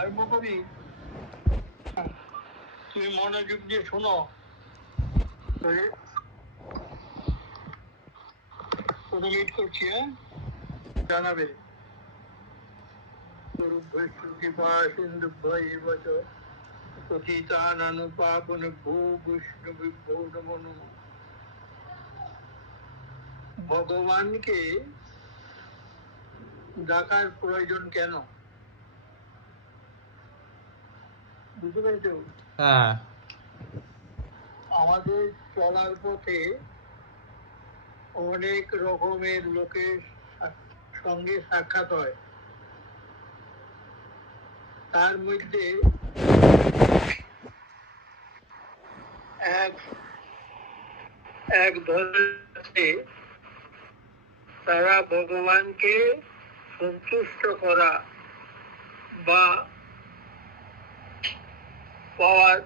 আরম্ভ করি। তুমি মনোযোগ দিয়ে শোনো। মিট করছি, হ্যাঁ, জানাবে। ভগবানকে ডাকার প্রয়োজন কেন? বুঝতে পেরেছ? হ্যাঁ। আমাদের চলার পথে অনেক রকমের লোকের সঙ্গে সাক্ষাৎ হয়। তার মধ্যে এক ধরনের তারা ভগবানকে সন্তুষ্ট করা বা পাওয়ার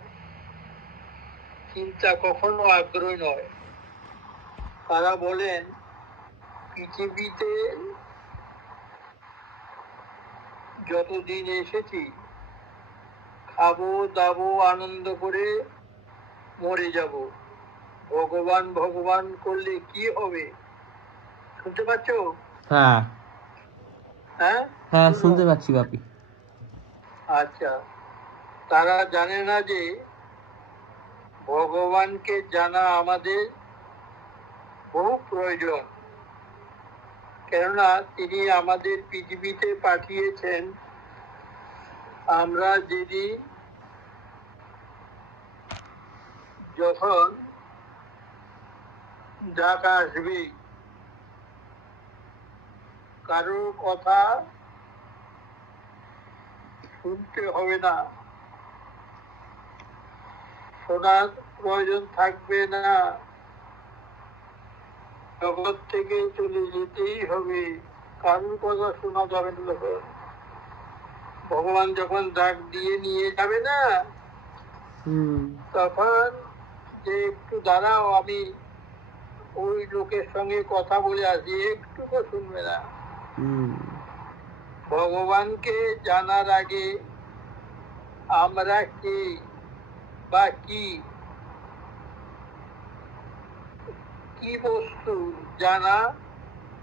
চিন্তা কখনো আগ্রহী নয়। তারা বলেন, পৃথিবীতে যতদিন এসেছি খাবো দাবো আনন্দ করে মরে যাব, ভগবান ভগবান করলে কি হবে? শুনতে পাচ্ছ? হ্যাঁ হ্যাঁ হ্যাঁ, শুনতে পাচ্ছি বাপি। আচ্ছা, তারা জানে না যে ভগবানকে জানা আমাদের বহু প্রয়োজন। কেননা তিনি আমাদের পৃথিবীতে পাঠিয়েছেন আমরা যেদিন যখন ডাক আসবে, কারোর কথা শুনতে হবে না, শোনার প্রয়োজন থাকবে না, জগৎ থেকে চলে যেতেই হবে, কারোর কথা শোনা যাবে না। ভগবান যখন ডাক দিয়ে নিয়ে যাবে না, তখন যে একটু দাঁড়াও, আমি ওই লোকের সঙ্গে কথা বলে আসি, একটুকু শুনবে না। ভগবানকে জানার আগে আমরা কে বা কি কি বস্তু জানা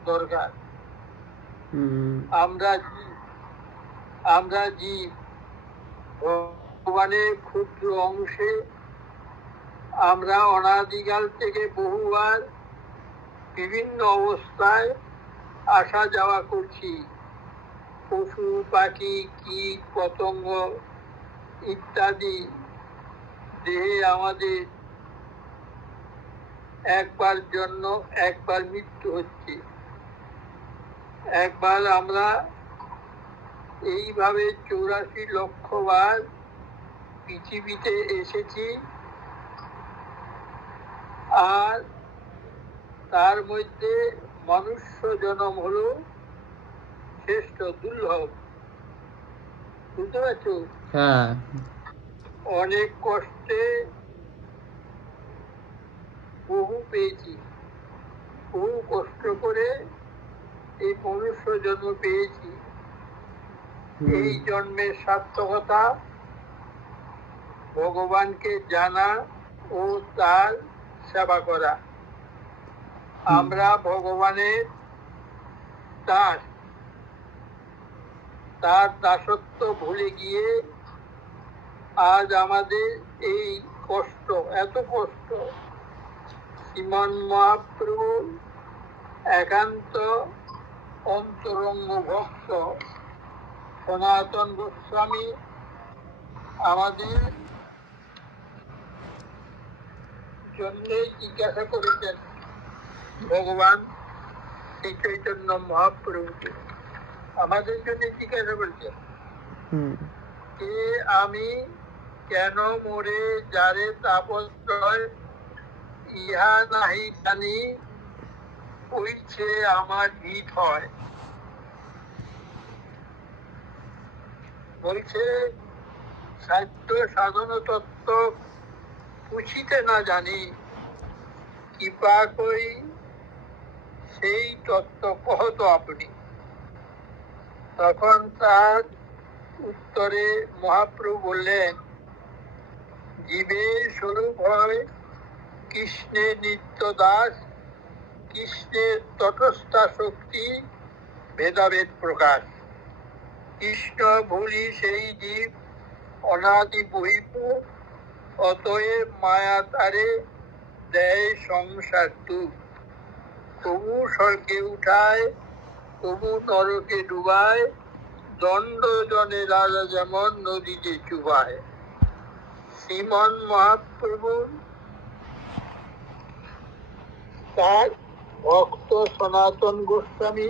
দরকার। আমরা জীব, ভগবানের ক্ষুদ্র অংশে। আমরা অনাদিকাল থেকে বহুবার বিভিন্ন অবস্থায় আসা যাওয়া করছি। পশু পাখি কীট পতঙ্গ ইত্যাদি দেহে আমাদের একবার জন্ম একবার মৃত্যু হচ্ছে। একবার আমরা এইভাবে 84 লক্ষ বার পৃথিবীতে এসেছি, আর তার মধ্যে মনুষ্য জন্ম হলো শ্রেষ্ঠ, দুর্লভ। বুঝতে পারছো? হ্যাঁ। অনেক কষ্টে বহু পেয়েছি, বহু কষ্ট করে এই মনুষ্য জন্ম পেয়েছি। এই জন্মের সার্থকতা ভগবানকে জানা ও তার সেবা করা। আমরা ভগবানের দাস, তার দাসত্ব ভুলে গিয়ে আজ আমাদের এই কষ্ট, এত কষ্ট। শ্রীমান মহাপ্রভু একান্ত অন্তরঙ্গ ভক্ত সনাতন গোস্বামী আমাদের জন্য জিজ্ঞাসা করেছেন ভগবান শ্রী চৈতন্য মহাপ্রভুকে, আমাদের জন্য জিজ্ঞাসা করেছেন যে আমি কেন মরে যারে তাপত্রয় ইহা নাহি জানি, ওইছে আমার হিত হয়। বলছে সাধ্য সাধন তত্ত্ব পুছিতে না জানি, কৃপা করি সেই তত্ত্ব কহত আপনি। তখন তার উত্তরে মহাপ্রভু বললেন, জীবের স্বরূপ হয় কৃষ্ণের নিত্য দাস, কৃষ্ণের তটস্থা শক্তি ভেদাভেদ প্রকাশ। কৃষ্ণ ভুলি সেই জীব অনাদি বহিব, অতএব মায়া তারে দেয় সংসার দুঃখ। তবু স্বর্গে উঠায়, তবু নরকে ডুবায়, দণ্ড জনে রাজা যেমন নদীতে চুবায়। শ্রীমন মহাপ্রভুর তার ভক্ত সনাতন গোস্বামী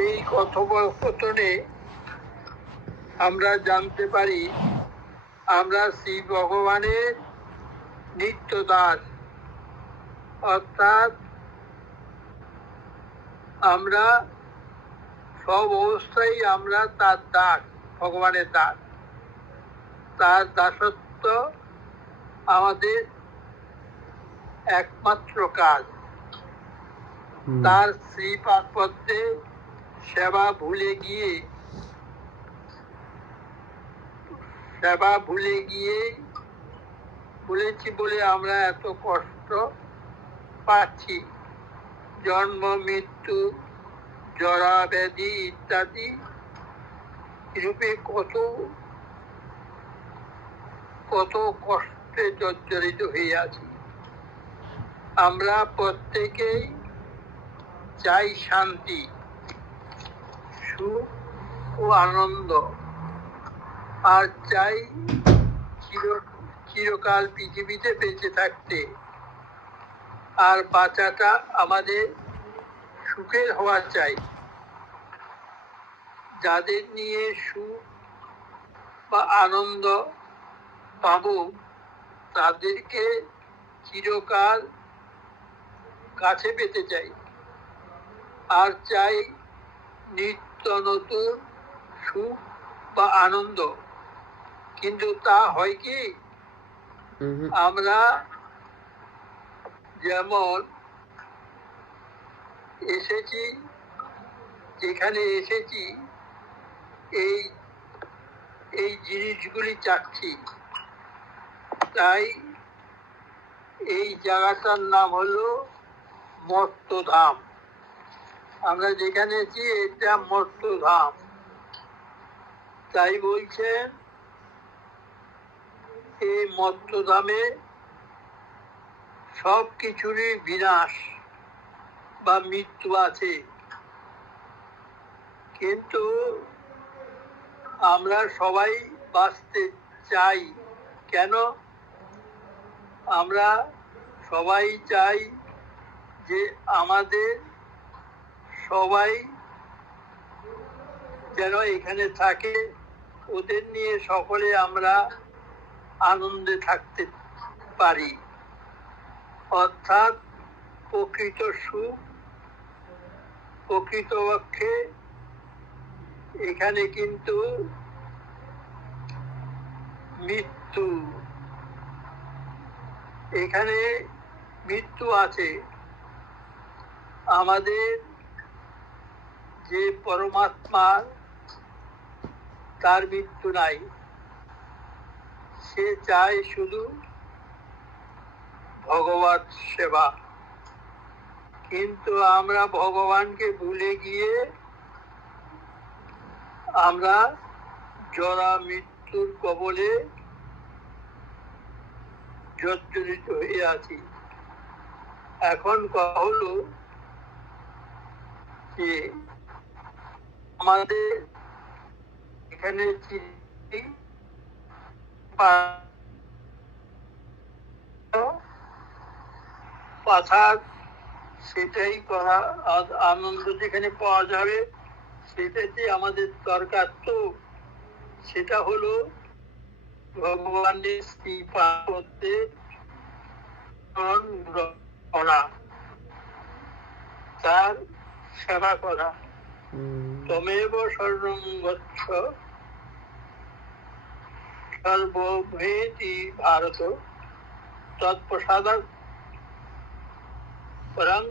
এই কথোপকথনে আমরা জানতে পারি আমরা শ্রী ভগবানের নিত্য দাস, অর্থাৎ আমরা সব অবস্থায় আমরা তার দাস, ভগবানের দাস। তার দাসত্ব আমাদের একমাত্র কাজ। তার শ্রীপাদপদ্মে সেবা ভুলে গিয়ে বলেছি বলে আমরা এত কষ্ট পাচ্ছি। জন্ম, মৃত্যু, জরা ব্যাধি ইত্যাদি রূপে কত কষ্টে জর্জরিত হয়ে আছি। আমরা প্রত্যেকেই চাই শান্তি, সুখ ও আনন্দ, আর চাই চিরকাল পৃথিবীতে বেঁচে থাকতে। আর বাঁচাটা আমাদের সুখের হওয়া চাই। যাদের নিয়ে সুখ বা আনন্দ পাবো তাদেরকে চিরকাল কাছে পেতে চাই, আর চাই নিত্য নতুন সুখ বা আনন্দ। কিন্তু তা হয় কি, আমরা যেমন এসেছি, যেখানে এসেছি এই জিনিসগুলি চাচ্ছি, তাই এই জায়গাটার নাম হলো মর্ত্যধাম। আমরা যেখানে আছি এটা মর্ত্যধাম। তাই বলছেন এই মর্ত্যধামে সব কিছুরই বিনাশ বা মৃত্যু আছে, কিন্তু আমরা সবাই বাঁচতে চাই। কেন? আমরা সবাই চাই যে আমাদের সবাই যেন এখানে থাকে, ওদের নিয়ে সকলে আমরা আনন্দে থাকতে পারি। অর্থাৎ প্রকৃত সুখ, প্রকৃতপক্ষে এখানে কিন্তু মৃত্যু, এখানে মৃত্যু আছে। আমাদের যে পরমাত্মা, তার মৃত্যু নাই। সে চায় শুধু ভগবত সেবা। কিন্তু আমরা ভগবানকে ভুলে গিয়ে আমরা জরা মৃত্যুর কবলে জর্জরিত হয়ে আছি। এখন কথা হলো যে আমাদের এখানে পাথার সেটাই করা, আনন্দ যেখানে পাওয়া যাবে সেটাতে আমাদের দরকার। তো সেটা হলো ভগবানের শ্রীপাদপদ্মে তার সেবা করা। তমেব শরণং গচ্ছ সর্বভূতি ভারত, তৎপ্রসাদাৎ পরং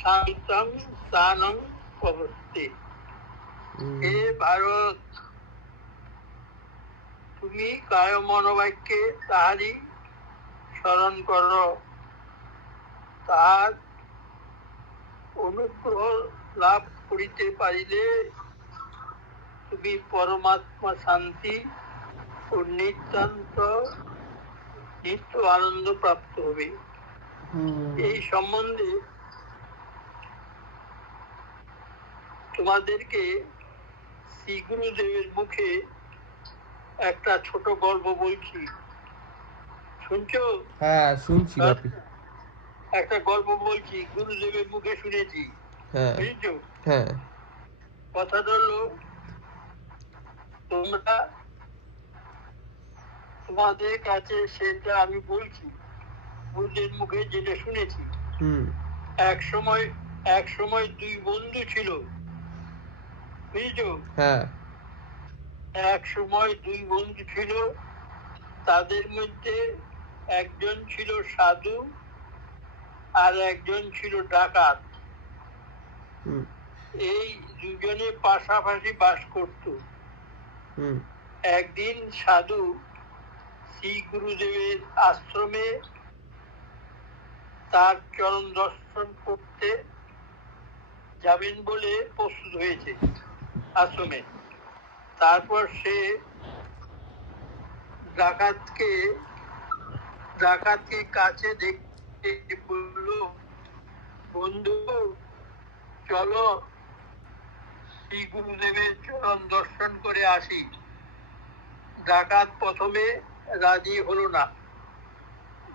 শান্তং স্থানং প্রবর্তি। হে ভারত, তুমি কায় মনোবাক্যে তাহারই স্মরণ কর, তাহার অনুগ্রহ লাভ করিতে পারিলে তুমি পরমাত্মা শান্তি ও নিত্য আনন্দ প্রাপ্ত হবে। এই সম্বন্ধে তোমাদেরকে শ্রী গুরুদেবের মুখে একটা ছোট গল্প বলছি, শুনছো? হ্যাঁ, শুনছি বাপি। একটা গল্প বলছি, গুরুদেবের মুখে শুনেছি, হ্যাঁ বুঝছো? হ্যাঁ কথাটা হলো, তোমরা তোমাদের কাছে সেটা আমি বলছি, গুরুদেবের মুখে যেটা শুনেছি। এক সময় দুই বন্ধু ছিল, বুঝছো? হ্যাঁ এক সময় দুই বন্ধু ছিল, তাদের মধ্যে একজন ছিল সাধু আর একজন ছিল ডাকাত। এই দুজনে পাশাপাশি বাস করত। একদিন সাধু শ্রী গুরুদেবের আশ্রমে তার চরণ দর্শন করতে যাবেন বলে প্রস্তুত হয়েছে আশ্রমে। তারপর সে ডাকাতকে কাছে দেখতে বলল, বন্ধু চলো শ্রী গুরুদেবের চরণ দর্শন করে আসি। ডাকাত প্রথমে রাজি হলো না,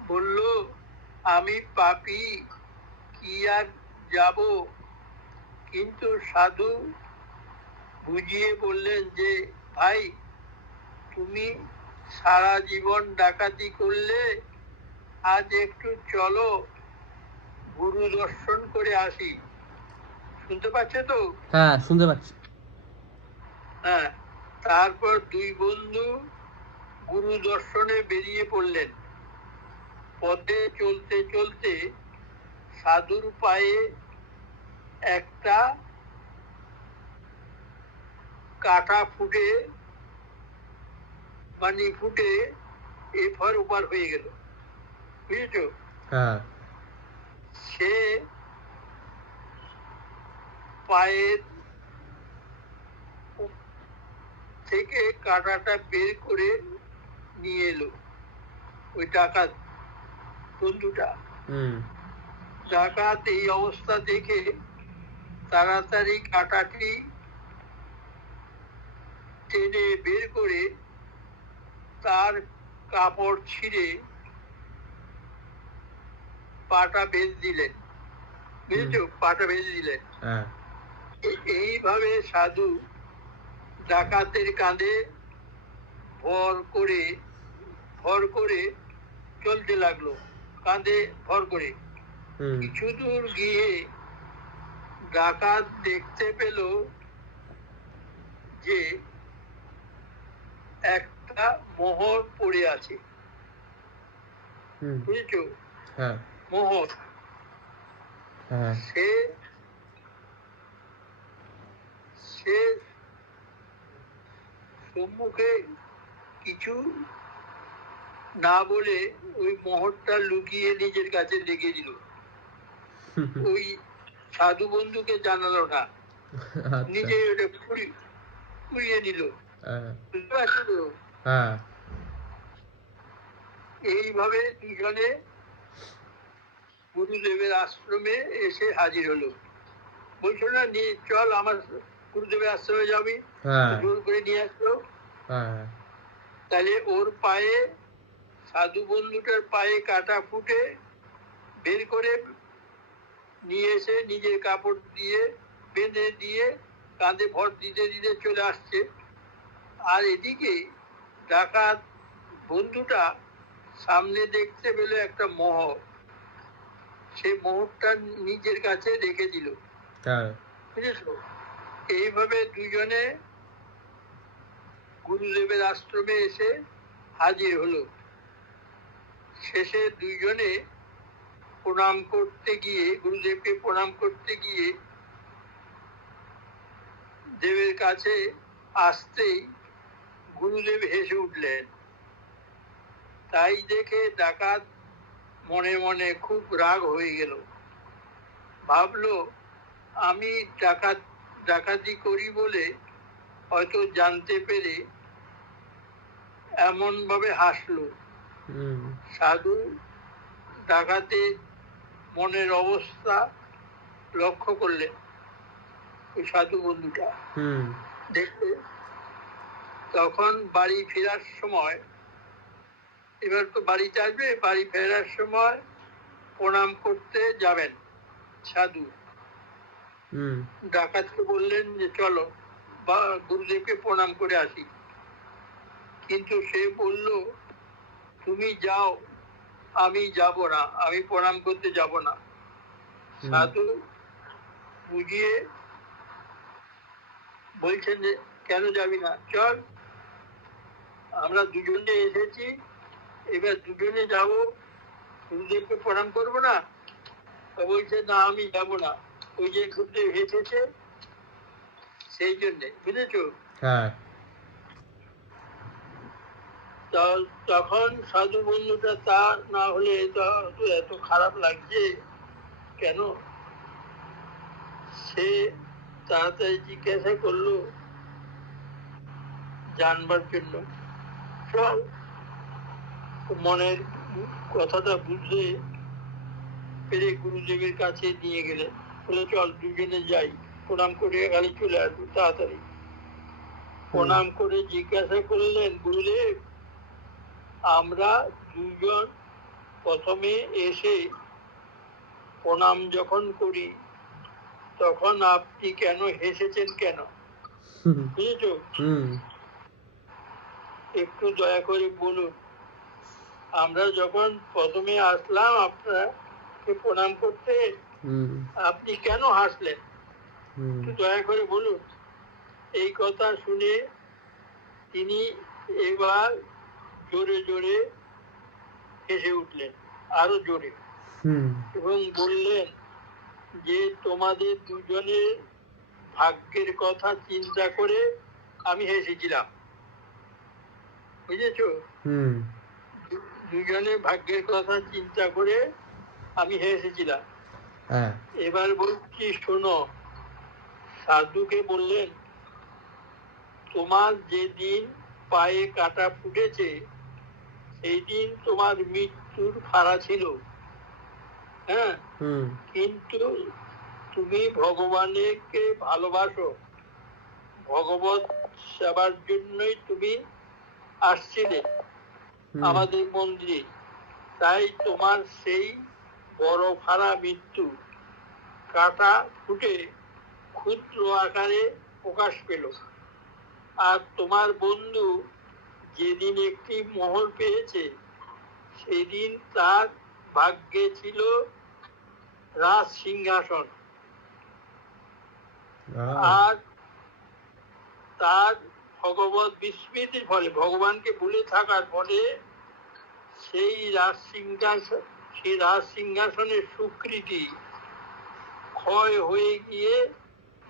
বলল, আমি পাপী, কি আর যাব। কিন্তু সাধু বুঝিয়ে বললেন যে, ভাই তুমি সারা জীবন ডাকাতি করলে, আজ একটু চলো গুরু দর্শন করে আসি। শুনতে পাচ্ছ তো? হ্যাঁ, শুনতে পাচ্ছি। হ্যাঁ। তারপর দুই বন্ধু গুরু দর্শনে বেরিয়ে পড়লেন। পথে চলতে চলতে সাধুর পায়ে একটা কাটা ফুটে এপার ওপার হয়ে গেল, বুঝেছো? হ্যাঁ সে পায়ের থেকে কাঁটাটা বের করে নিয়ে এলো ওই ডাকাত বন্ধুটা। ডাকাত এই অবস্থা দেখে তাড়াতাড়ি কাঁটাটি টেনে বের করে তার কাপড় ছিঁড়ে পাটা বেঁধে দিলেন, বুঝেছো? পাটা বেঁধে দিলেন। এইভাবে সাধু ডাকাতের কাঁধে ভর করে চলতে লাগলো, কাঁধে ভর করে। কিছু দূর গিয়ে ডাকাত দেখতে পেল যে একটা মোহর পড়ে আছে, বুঝেছো? মোহর। সে সম্মুখে কিছু না বলে ওই মোহরটা লুকিয়ে নিজের কাছে রেখে দিল। ওই সাধু বন্ধুকে জানালো না, নিজে ওটা পুড়িয়ে নিল। বুঝতে পারছো তো? এইভাবে দুজনে গুরুদেবের আশ্রমে এসে হাজির হলো। বলছো না, চল আমার গুরুদেবের আশ্রমে যাবি, জোর করে নিয়ে আসলো। তাহলে ওর পায়ে, সাধু বন্ধুটার পায়ে কাটা ফুটে বের করে নিয়ে এসে নিজের কাপড় দিয়ে বেঁধে দিয়ে কাঁধে ভর দিতে দিতে চলে আসছে। আর এদিকে ডাকাত বন্ধুটা সামনে দেখতে পেল একটা মোহর, সে মোহরটা নিজের কাছে রেখে দিল, বুঝেছো? এইভাবে দুজনে গুরুদেবের আশ্রমে এসে হাজির হলো। শেষে দুইজনে গুরুদেবকে প্রণাম করতে গিয়ে দেবের কাছে আসতেই গুরুদেব হেসে উঠলেন। তাই দেখে ডাকাত মনে মনে খুব রাগ হয়ে গেল। ভাবলো, আমি ডাকাতি করি বলে হয়তো জানতে পেরে এমন ভাবে হাসলো। সাধু ডাকাতের মনের অবস্থা লক্ষ্য করলেন। ওই সাধু বন্ধুটা দেখলে তখন বাড়ি ফেরার সময়, এবার তো বাড়িতে আসবে, বাড়ি ফেরার সময় প্রণাম করতে যাবেন সাধু। ডাকাতকে বললেন যে চলো বা গুরুদেবকে প্রণাম করে আসি। কিন্তু সে বলল, তুমি যাও, আমি যাব না, আমি প্রণাম করতে যাব না। সাধু বুঝিয়ে বলছেন যে কেন যাবি না, চল, আমরা দুজনে এসেছি, এবার দুজনে যাব, গুরুদেবকে প্রণাম করবো না? বলছে না, আমি যাব না, ওই যে গুরুদেব হেসেছে সেই জন্যে, বুঝেছো? তখন সাধু বন্ধুটা, তা না হলে এত খারাপ লাগছে কেন? সে তাড়াতাড়ি জিজ্ঞাসা করলো জানবার জন্য। চল, মনের কথাটা বুঝতে পেরে গুরুদেবের কাছে নিয়ে গেলেন। বলে চল দুজনে যাই, প্রণাম করে গাড়ি চলে আসবো তাড়াতাড়ি। প্রণাম করে জিজ্ঞাসা করলেন, গুরুদেব, আমরা দুজন প্রথমে এসে প্রণাম যখন করি তখন আপনি কেন হেসেছেন কেন? বুঝেছো? একটু দয়া করে বলুন। আমরা যখন প্রথমে আসলাম আপনাকে প্রণাম করতে, আপনি কেন হাসলেন? একটু দয়া করে বলুন। এই কথা শুনে তিনি এবার জোরে জোরে হেসে উঠলেন, আরো জোরে, এবং বললেন যে তোমাদের দুজনের ভাগ্যের কথা চিন্তা করে আমি হেসেছিলাম। বুঝেছো? দুজনের ভাগ্যের কথা চিন্তা করে আমি হেসেছিলাম। এবার বলছি শোনো। সাধুকে বললেন, তোমার যেদিন পায়ে কাটা ফুটেছে সেই দিন তোমার মৃত্যুর ফাড়া ছিল। হ্যাঁ, কিন্তু তুমি ভগবানকে ভালোবাসো, ভগবত সেবার জন্যই তুমি আসছিলে আমাদের মন্দিরে। তাই তোমার সেই বড় ফাড়া মৃত্যু কাটা ফুটে ক্ষুদ্র আকারে প্রকাশ পেল। আর তোমার বন্ধু যেদিন একটি মোহর পেয়েছে সেদিন তার ভাগ্যে ছিল রাজ সিংহাসন। আর তার ভগবত বিস্মৃতির ফলে, ভগবানকে ভুলে থাকার ফলে সেই রাজ সিংহাসনের সুকৃতি ক্ষয় হয়ে গিয়ে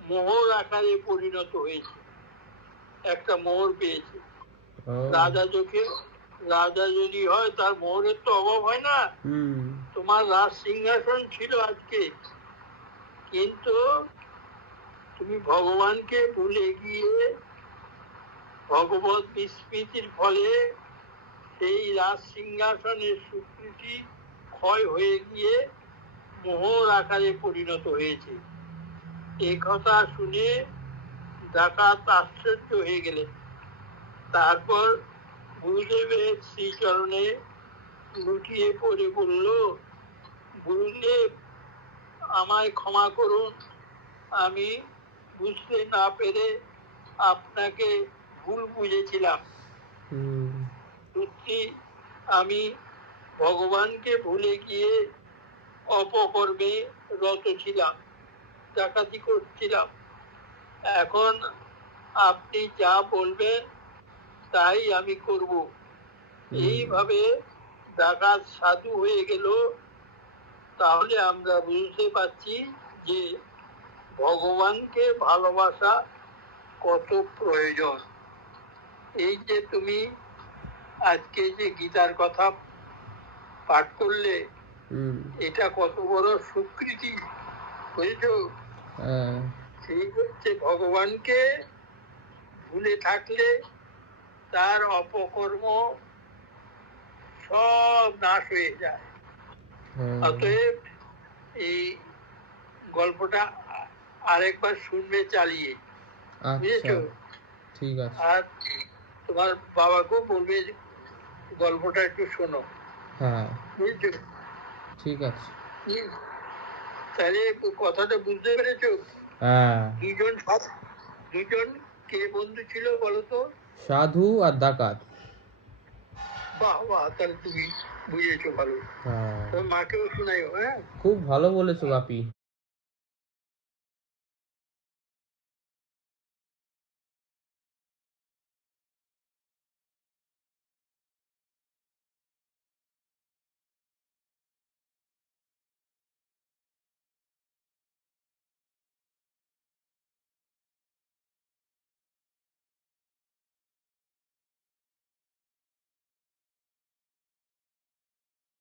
মোহর আকারে পরিণত হয়েছে। একটা মোহর পেয়েছে। রাজা যদি হয় তার মোহরের তো অভাব হয় না। তোমার রাজ সিংহাসন ছিল আজকে, কিন্তু তুমি ভগবানকে ভুলে গিয়ে ভগবত বিস্মৃতির ফলে সেই রাজ সিংহাসনের সুকৃতি ক্ষয় হয়ে গিয়ে মোহর আকারে পরিণত হয়েছে। এই কথা শুনে ডাকাত আশ্চর্য হয়ে গেলেন। তারপর গুরুদেবের শ্রীচরণে লুটিয়ে পড়ে বলল, গুরুদেব, আমায় ক্ষমা করুন, আমি বুঝতে না পেরে আপনাকে ভুল বুঝেছিলাম। সত্যি আমি ভগবানকে ভুলে গিয়ে অপকর্মে রত ছিলাম, ডাকাতি করছিলাম। এখন আপনি যা বলবেন তাই আমি করব। এইভাবে ডাকাত সাধু হয়ে গেল। তাহলে আমরা বুঝতে পারছি যে ভগবানকে ভালোবাসা কত প্রয়োজন। এই যে তুমি আজকে যে গীতার কথা পাঠ করলে, এটা কত বড় স্বীকৃতি, বুঝেছো? সেই হচ্ছে ভগবানকে ভুলে থাকলে তার অপকর্ম সব নাশ হয়ে যায়। অতএব এই গল্পটা আরেকবার শুনবে চালিয়ে, বুঝেছো? ঠিক আছে। আর তোমার বাবাকেও বলবে গল্পটা একটু শোনো। হ্যাঁ, বুঝেছো? ঠিক আছে। তাহলে কথাটা বুঝতে পেরেছো? হ্যাঁ। দুজন কে বন্ধু ছিল বলো তো? সাধু আর ডাকাত। বাহ বাহ, তাহলে তুমি বুঝেছো ভালো। হ্যাঁ, মাকেও শোনাইও। হ্যাঁ, খুব ভালো বলেছো বাপি।